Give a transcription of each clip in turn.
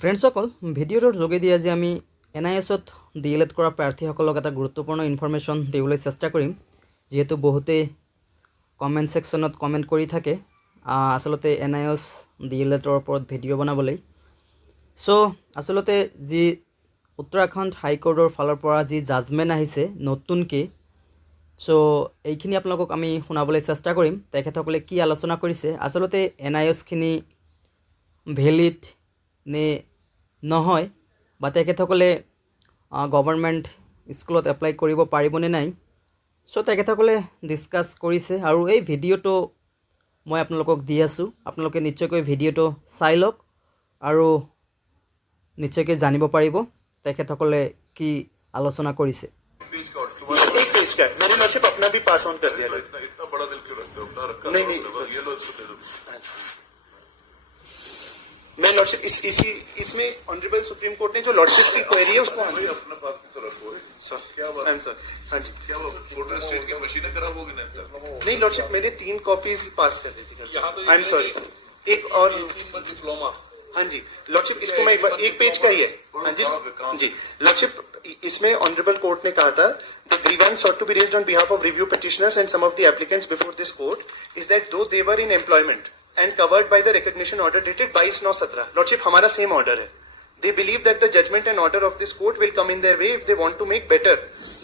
ফ্ৰেণ্ডসকল ভিডিঅ'টোৰ যোগেদি আজি আমি NISত DLED কৰা প্ৰাৰ্থীসকলক এটা গুৰুত্বপূৰ্ণ ইনফৰমেশ্যন দিবলৈ চেষ্টা কৰিম যেহেতু বহুতেই কমেণ্ট ছেকশ্যনত কমেণ্ট কৰি থাকে আসলতে NIS DLEDৰ ওপৰত ভিডিঅ' বনাবলৈ সো আসলতে যি উত্তৰাখণ্ড হাইকোৰ্টৰ ফালৰ পৰা যি জাজমেণ্ট আহিছে নতুনকৈ সো এইখিনি আপোনালোকক আমি শুনাবলৈ চেষ্টা কৰিম তেখেতসকলে কি আলোচনা কৰিছে আসলতে NIS খিনি ভেলিড নে নহয় বা তেখেতসকলে গভৰ্ণমেণ্ট স্কুলত এপ্লাই কৰিব পাৰিবনে নাই সো তেখেতসকলে ডিছকাছ কৰিছে আৰু এই ভিডিঅ'টো মই আপোনালোকক দি আছোঁ আপোনালোকে নিশ্চয়কৈ ভিডিঅ'টো চাই লওক আৰু নিশ্চয়কৈ জানিব পাৰিব তেখেতসকলে কি আলোচনা কৰিছে मैंने लॉर्डशिप अपना भी पास ऑन कर दिया इतना बड़ा दिल क्यों रखते हो नहीं ये लो इसको दे दो मैं लॉर्डशिप इसमें ऑनरेबल सुप्रीम कोर्ट ने जो लॉर्डशिप की क्वेरी है उसको अपना पास की तो रखो सर क्या बात सर हाँ जी क्या फोटो स्टेट की मशीनें खराब होगी ना नहीं लॉर्डशिप मैंने 3 कॉपीज पास कर दी थी यहाँ तो आई एम सॉरी एक और डिप्लोमा हाँ जी लॉर्डशिप इसको मैं एक पेज का ही है हाँ जी जी लॉर्डशिप इसमें ऑनरेबल कोर्ट ने कहा था the grievance sought to be raised on behalf of review petitioners and some of the applicants before this court is that though they were in employment and covered by the recognition order dated 22/9/17 lordship हमारा same order है they believe that the judgment and order of this court will come in their way if they want to make better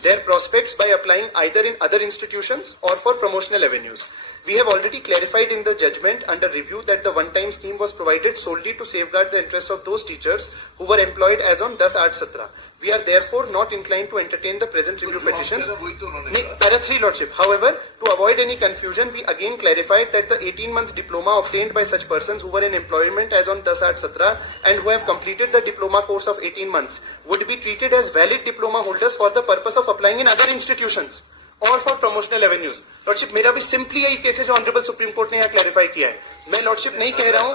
their prospects by applying either in other institutions or for promotional avenues. We have already clarified in the judgment under review that the one-time scheme was provided solely to safeguard the interests of those teachers who were employed as on 10/8/17. We are therefore not inclined to entertain the present review petitions. Para 3 lordship. However, to avoid any confusion, we again clarified that the 18-month diploma obtained by such persons who were in employment as on 10/8/17 and who have completed the diploma course of 18 months would be treated as valid diploma holders for the purpose of applying in other institutions और for promotional avenues lordship मेरा भी simply यही case है जो honourable supreme court ने यहाँ clarify किया है मैं लॉर्डशिप नहीं कह रहा हूँ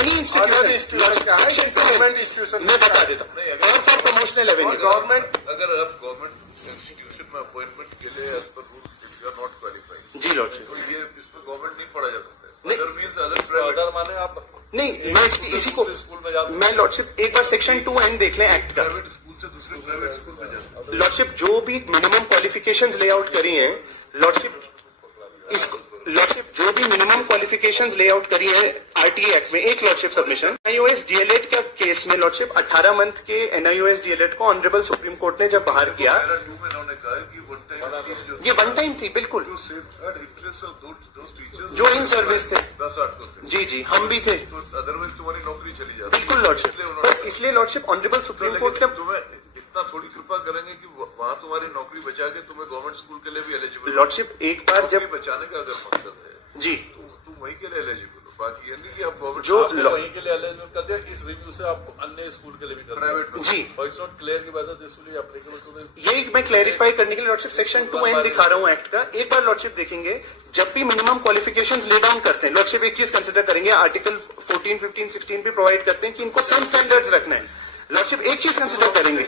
एनी इंस्टीट्यूशन मैं बता देता हूँ और फॉर प्रोमोशनल एवेन्यूज गवर्नमेंट अगर आप गवर्नमेंट इंस्टीट्यूशन में अपॉइंटमेंट के लिए एज पर rule if you are not qualified जी लॉर्डशिप तो ये इसमें गवर्नमेंट नहीं पढ़ा जा सकता अदर मींस अदर प्राइवेट माने आप नहीं मैं इसी को स्कूल में जा सकते मैं लॉर्डशिप एक बार सेक्शन 2N देख लें एक्ट का प्राइवेट स्कूल से दूसरे प्राइवेट स्कूल में जा सकते लॉर्डशिप जो भी मिनिमम क्वालिफिकेशंस लेआउट करी हैं लॉर्डशिप जो भी मिनिमम क्वालिफिकेशंस लेआउट करी है RTA एक्ट में एक लॉर्डशिप सबमिशन NIOS DLED का केस में लॉर्डशिप 18 मंथ के NIOS DLED को ऑनरेबल सुप्रीम कोर्ट ने जब बाहर किया ये वन टाइम थी बिल्कुल जो इन सर्विस थे 10-8 को थे जी जी हम भी थे अदरवाइज तुम्हारी नौकरी चली जाती बिल्कुल लॉर्डशिप इसलिए लॉर्डशिप ऑनरेबल सुप्रीम कोर्ट ने तुम्हें इतना थोड़ी कृपा करेंगे कि वहाँ तुम्हारी नौकरी बचा के तुम्हें गवर्नमेंट स्कूल के लिए भी एलिजिबल लॉर्डशिप एक बार जब बचाने का अगर मकसद है जी तुम वहीं के लिए एलिजिबल हो बाकी ये नहीं कि आप गवर्नमेंट जो वहीं के लिए एलिजिबल कर दिया इस रिव्यू से आप अन्य स्कूल के लिए भी कर प्राइवेट जी इट्स नॉट क्लियर की वजह this will applicable to the यही मैं क्लैरिफाई करने के लिए लॉर्डशिप सेक्शन 2N दिखा रहा हूँ एक्ट का एक बार लॉर्डशिप देखेंगे जब भी मिनिमम क्वालिफिकेशंस ले डाउन करते हैं लॉर्डशिप एक चीज कंसिडर करेंगे आर्टिकल 14, 15, 16 भी प्रोवाइड करते हैं कि इनको सेम स्टैंडर्ड्स रखना है लॉर्डशिप एक चीज कंसिडर करेंगे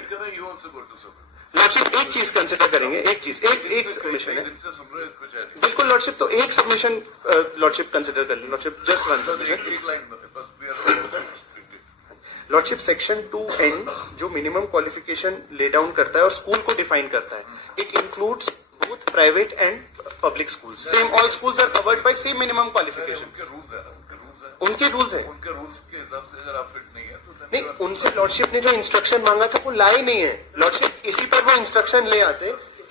लॉर्डशिप एक चीज कंसिडर करेंगे एक सबमिशन है बिल्कुल लॉर्डशिप तो एक सबमिशन लॉर्डशिप कंसिडर कर ली lordship just one submission lordship section 2N जो मिनिमम क्वालिफिकेशन ले डाउन करता है और स्कूल को डिफाइन करता है it includes both private and public schools same all schools are covered by same minimum qualification उनके रूल्स है उनके रूल्स के हिसाब से अगर आप फिट नहीं है तो नहीं उनसे लॉर्डशिप ने जो इंस्ट्रक्शन मांगा था वो लाए नहीं है लॉर्डशिप इसी पर वो इंस्ट्रक्शन ले आते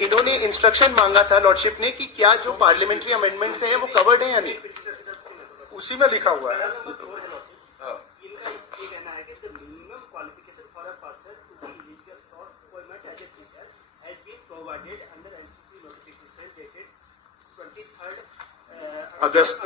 इन्होंने इंस्ट्रक्शन मांगा था लॉर्डशिप ने कि क्या जो पार्लियामेंट्री अमेंडमेंट्स हैं वो कवर्ड है या नहीं उसी में लिखा हुआ है अगस्त